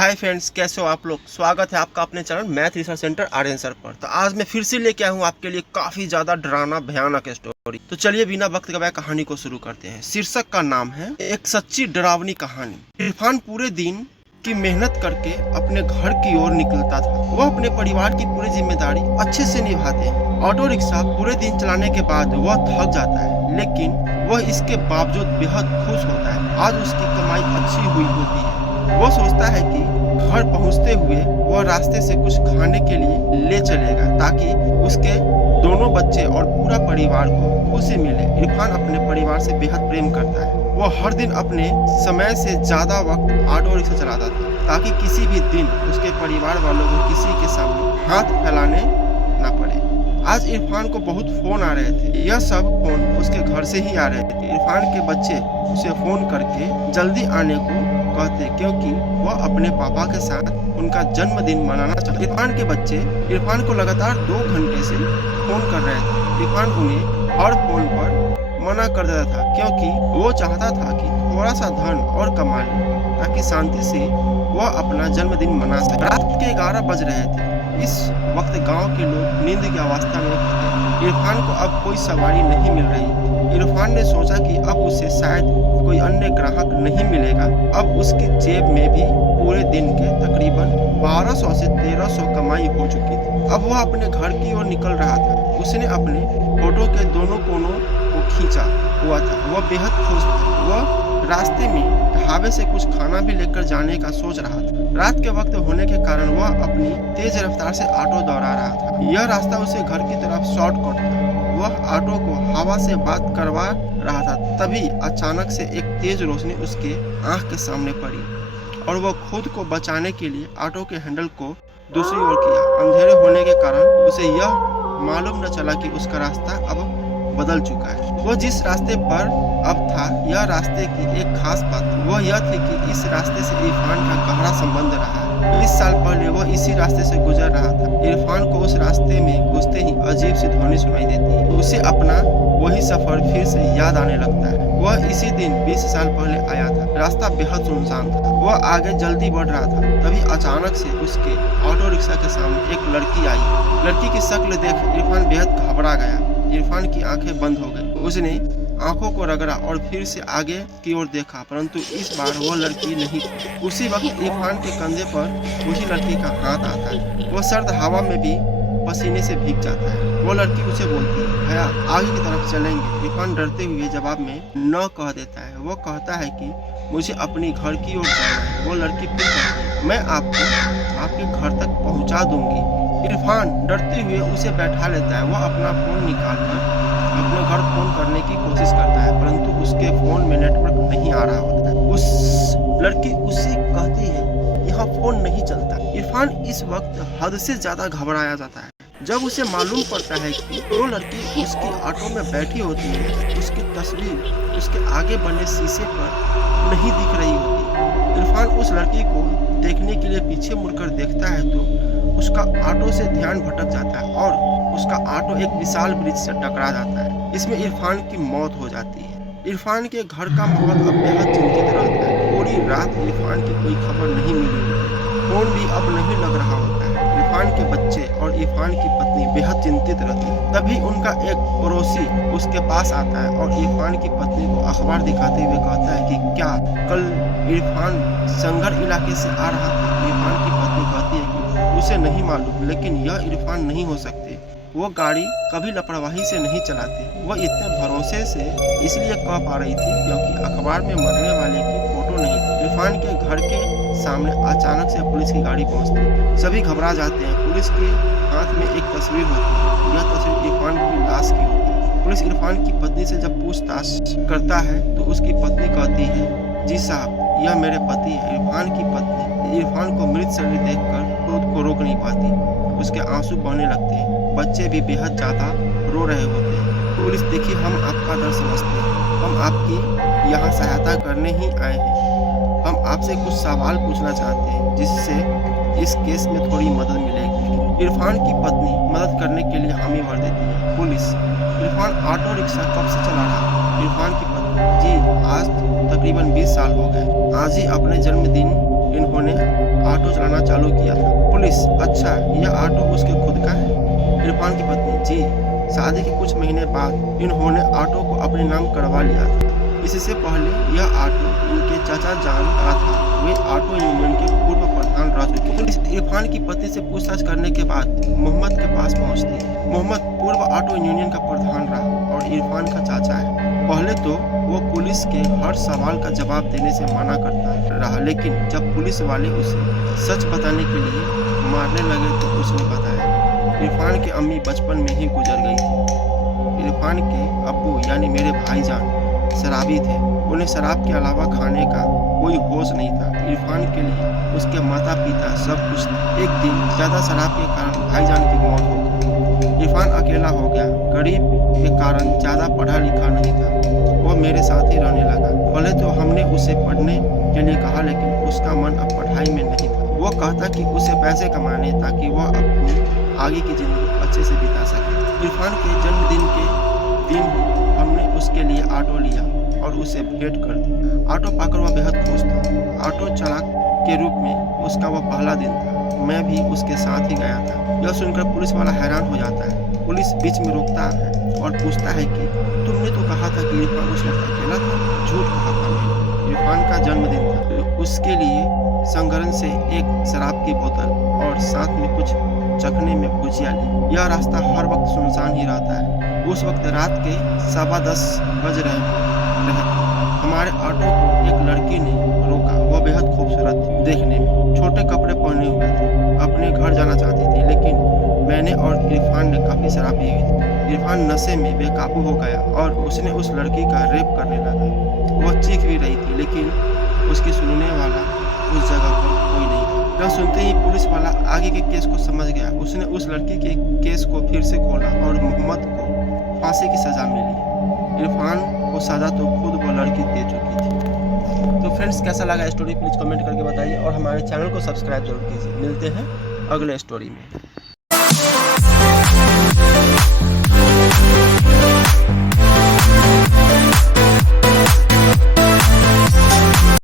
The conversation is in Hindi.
हाय फ्रेंड्स, कैसे हो आप लोग। स्वागत है आपका अपने channel math research centre Aryan sir पर। तो आज मैं फिर से लेके आया हूँ आपके लिए काफी ज्यादा डरावना भयानक स्टोरी। तो चलिए बिना वक्त गवाए कहानी को शुरू करते हैं। शीर्षक का नाम है एक सच्ची डरावनी कहानी। इरफान पूरे दिन की मेहनत करके अपने घर की ओर निकलता था। वह अपने परिवार की पूरी जिम्मेदारी अच्छे से निभाते हैं। ऑटो रिक्शा पूरे दिन चलाने के बाद वह थक जाता है, लेकिन वह इसके बावजूद बेहद खुश होता है। आज उसकी कमाई अच्छी हुई होती है। वो सोचता है कि घर पहुंचते हुए वह रास्ते से कुछ खाने के लिए ले चलेगा ताकि उसके दोनों बच्चे और पूरा परिवार को खुशी मिले। इरफान अपने परिवार से बेहद प्रेम करता है। वो हर दिन अपने समय से ज्यादा वक्त ऑटो रिक्शा चलाता था ताकि किसी भी दिन उसके परिवार वालों को किसी के सामने हाथ फैलाने न पड़े। आज इरफान को बहुत फोन आ रहे थे। यह सब फोन उसके घर से ही आ रहे थे। इरफान के बच्चे उसे फोन करके जल्दी आने को कहते क्योंकि वह अपने पापा के साथ उनका जन्मदिन मनाना चाहते। इरफान के बच्चे इरफान को लगातार 2 घंटे से फोन कर रहे थे। इरफान उन्हें हर फोन पर मना कर देता था क्योंकि वो चाहता था कि थोड़ा सा धन और कमा ले ताकि शांति से वह अपना जन्मदिन मना सके। रात के 11 बज रहे थे। इस वक्त गांव के लोग नींद की अवस्था में थे। इरफान को अब कोई सवारी नहीं मिल रही। इरफान ने सोचा कि अब उसे शायद कोई अन्य ग्राहक नहीं मिलेगा। अब उसकी जेब में भी पूरे दिन के तकरीबन 1200 से 1300 कमाई हो चुकी थी। अब वह अपने घर की ओर निकल रहा था। उसने अपने फोटो के दोनों कोनों को खींचा हुआ था। वह बेहद खुश था। वह रास्ते में ढाबे से कुछ खाना भी लेकर जाने का सोच रहा था। रात के वक्त होने के कारण वह अपनी तेज रफ्तार से ऑटो दौड़ा रहा था। यह रास्ता उसे घर की तरफ शॉर्टकट था। वह ऑटो को हवा से बात करवा रहा था। तभी अचानक से एक तेज रोशनी उसके आंख के सामने पड़ी और वह खुद को बचाने के लिए ऑटो के हैंडल को दूसरी ओर किया। अंधेरे होने के कारण उसे यह मालूम न चला कि उसका रास्ता अब बदल चुका है। वह जिस रास्ते पर अब था, यह रास्ते की एक खास बात वह यह थी कि इस रास्ते से इरफान का गहरा संबंध रहा है। 20 साल पहले वह इसी रास्ते से गुजर रहा था। इरफान को उस रास्ते में घुसते ही अजीब सी ध्वनि सुनाई देती है। उसे अपना वही सफर फिर से याद आने लगता है। वह इसी दिन 20 साल पहले आया था। रास्ता बेहद सुनसान था। वह आगे जल्दी बढ़ रहा था। तभी अचानक से उसके ऑटो रिक्शा के सामने एक लड़की आई। लड़की की शक्ल देख इरफान बेहद घबरा गया। इरफान की आंखें बंद हो गई। उसने आंखों को रगड़ा और फिर से आगे की ओर देखा, परंतु इस बार वो लड़की नहीं थी। उसी वक्त इरफान के कंधे पर उसी लड़की का हाथ आता है। वो सर्द हवा में भी पसीने से भीग जाता है। वो लड़की उसे बोलती है, भैया आगे की तरफ चलेंगे। इरफान डरते हुए जवाब में न कह देता है। वो कहता है कि मुझे अपनी घर की ओर जाना है। वो लड़की फिर कहती है, मैं आपको आपके घर तक पहुंचा दूंगी। इरफान डरते हुए उसे बैठा लेता है। वह अपना फोन निकालकर अपने घर फोन करने की कोशिश करता है, परंतु उसके फोन में नेटवर्क नहीं आ रहा होता है। उस लड़की उससे कहती है, यहाँ फोन नहीं चलता। इरफान इस वक्त हद से ज्यादा घबराया जाता है जब उसे मालूम पड़ता है कि वो लड़की उसकी ऑटो में बैठी होती है। उसकी तस्वीर उसके आगे बने शीशे पर नहीं दिख रही होती। इरफान उस लड़की को देखने के लिए पीछे मुड़कर देखता है तो उसका ऑटो से ध्यान भटक जाता है और उसका ऑटो एक विशाल ब्रिज से टकरा जाता है। इसमें इरफान की मौत हो जाती है। इरफान के घर का माहौल अब बेहद चिंतित रहता है। पूरी रात इरफान की कोई खबर नहीं मिली। फोन भी अब नहीं लग रहा होता है। इरफान के बच्चे और इरफान की पत्नी बेहद चिंतित रहती है। तभी उनका एक पड़ोसी उसके पास आता है और इरफान की पत्नी को अखबार दिखाते हुए कहता है कि क्या कल इरफान संघर इलाके से आ रहा था। इरफान की पत्नी कहती है कि उसे नहीं मालूम, लेकिन यह इरफान नहीं हो सकते। वो गाड़ी कभी लापरवाही से नहीं चलाते। वह इतने भरोसे से इसलिए कह पा रही थी क्योंकि अखबार में मरने वाले की फोटो नहीं थी। इरफान के घर के सामने अचानक से पुलिस की गाड़ी पहुंचती है। सभी घबरा जाते हैं। पुलिस के हाथ में एक तस्वीर होती है। यह तस्वीर इरफान की लाश की होती है। पुलिस इरफान की पत्नी से जब पूछताछ करता है तो उसकी पत्नी कहती है, जी साहब, यह मेरे पति है। इरफान की पत्नी इरफान को मृत शरीर देखकर क्रोध को रोक नहीं पाती। उसके आंसू बहने लगते हैं। बच्चे भी बेहद ज्यादा रो रहे होते हैं। पुलिस, देखिए, हम आपका दर्द समझते हैं। हम आपकी यहाँ सहायता करने ही आए हैं। हम आपसे कुछ सवाल पूछना चाहते हैं जिससे इस केस में थोड़ी मदद मिलेगी। इरफान की पत्नी मदद करने के लिए हामी भर देती है। पुलिस, इरफान ऑटो रिक्शा कब से चला रहा है। इरफान की पत्नी, जी आज तकरीबन 20 साल हो गए। आज ही अपने जन्मदिन इन्होंने ऑटो चलाना चालू किया था। पुलिस: अच्छा, यह ऑटो उसके खुद का है? इरफान की पत्नी: जी, शादी के कुछ महीने बाद इन्होंने ऑटो को अपने नाम करवा लिया था। इससे पहले यह ऑटो इनके चाचा जान का था। वे ऑटो यूनियन के पूर्व प्रधान रह चुके। पुलिस इरफान की पत्नी से पूछताछ करने के बाद मोहम्मद के पास पहुंचती है। मोहम्मद पूर्व ऑटो यूनियन का प्रधान रहा और इरफान का चाचा है। पहले तो वो पुलिस के हर सवाल का जवाब देने से मना करता रहा, लेकिन जब पुलिस वाले उसे सच बताने के लिए मारने लगे तो उसने बताया इरफान की अम्मी बचपन में ही गुजर गई थी। इरफान के अब्बू यानी मेरे भाईजान शराबी थे। उन्हें शराब के अलावा खाने का कोई होश नहीं था। इरफान के लिए उसके माता पिता सब कुछ था। एक दिन ज्यादा शराब के कारण भाईजान की मौत हो गई। इरफान अकेला हो गया। गरीब के कारण ज्यादा पढ़ा लिखा नहीं था। वो मेरे साथ ही रहने लगा। पहले तो हमने उसे पढ़ने के लिए कहा, लेकिन उसका मन अब पढ़ाई में नहीं था। वो कहता कि उसे पैसे कमाने ताकि वह अपनी आगे की जिंदगी अच्छे से बिता सके। इरफान के जन्मदिन के दिन हमने उसके लिए ऑटो लिया और उसे भेंट कर दी। ऑटो पाकर वह बेहद खुश था। ऑटो चालक के रूप में उसका वह पहला दिन था। मैं भी उसके साथ ही गया था। यह सुनकर पुलिस वाला हैरान हो जाता है। पुलिस बीच में रोकता है और पूछता है कि तुमने तो कहा था कि इरफान उस वक्त अकेला था। झूठ कहा था मैंने। इरफान का जन्मदिन था तो उसके लिए संगरन से एक शराब की बोतल और साथ में कुछ चखने में भुजिया ली। यह रास्ता हर वक्त सुनसान ही रहता है। उस वक्त रात के 10:15 बज रहे थे। हमारे ऑटो को एक लड़की ने रोका। वह बेहद खूबसूरत थी देखने में। छोटे कपड़े पहने हुए थे। अपने घर जाना चाहती थी, लेकिन मैंने और इरफान ने काफी शराब पी हुई थी। इरफान नशे में बेकाबू हो गया और उसने उस लड़की का रेप करने लगा। वह चीख भी रही थी, लेकिन उसकी सुनने वाला उस जगह पर कोई नहीं था। यह सुनते ही पुलिस वाला आगे के केस को समझ गया। उसने उस लड़की के केस को फिर से खोला और मोहम्मद को फांसी की सजा मिली। इरफान को सजा तो खुद वो लड़की दे चुकी थी। तो फ्रेंड्स, कैसा लगा स्टोरी प्लीज कमेंट करके बताइए और हमारे चैनल को सब्सक्राइब जरूर कीजिए। मिलते हैं अगले स्टोरी में।